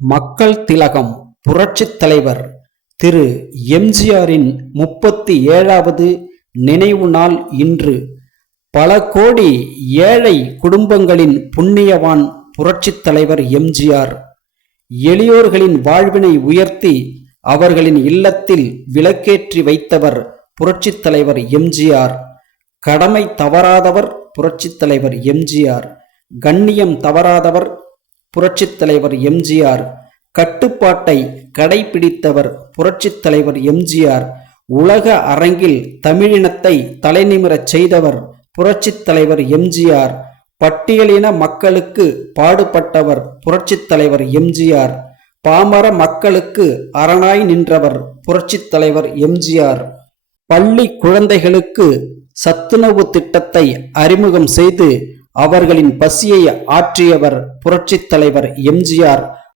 மக்கள் திலகம் புரட்சித் தலைவர் திரு. எம்ஜிஆரின் முப்பத்தி ஏழாவது நினைவு நாள் இன்று. பல கோடி ஏழை குடும்பங்களின் புண்ணியவான் புரட்சித் தலைவர் எம்ஜிஆர். எளியோர்களின் வாழ்வினை உயர்த்தி அவர்களின் இல்லத்தில் விளக்கேற்றி வைத்தவர் புரட்சித் தலைவர் எம்ஜிஆர். கடமை தவறாதவர் புரட்சித் தலைவர் எம்ஜிஆர். கண்ணியம் தவறாதவர் புரட்சித் தலைவர் எம்ஜிஆர். கட்டுப்பாட்டை கடைபிடித்தவர் புரட்சித் தலைவர் எம்ஜிஆர். உலக அரங்கில் தமிழினத்தை தலைநிமிரச் செய்தவர் புரட்சித் தலைவர் எம்ஜிஆர். பட்டியலின மக்களுக்கு பாடுபட்டவர் புரட்சித் தலைவர் எம்ஜிஆர். பாமர மக்களுக்கு அரணாய் நின்றவர் புரட்சித் தலைவர் எம்ஜிஆர். பள்ளி குழந்தைகளுக்கு சத்துணவு திட்டத்தை அறிமுகம் செய்து அவர்களின் பசியை ஆற்றியவர் புரட்சித் தலைவர் எம்ஜிஆர்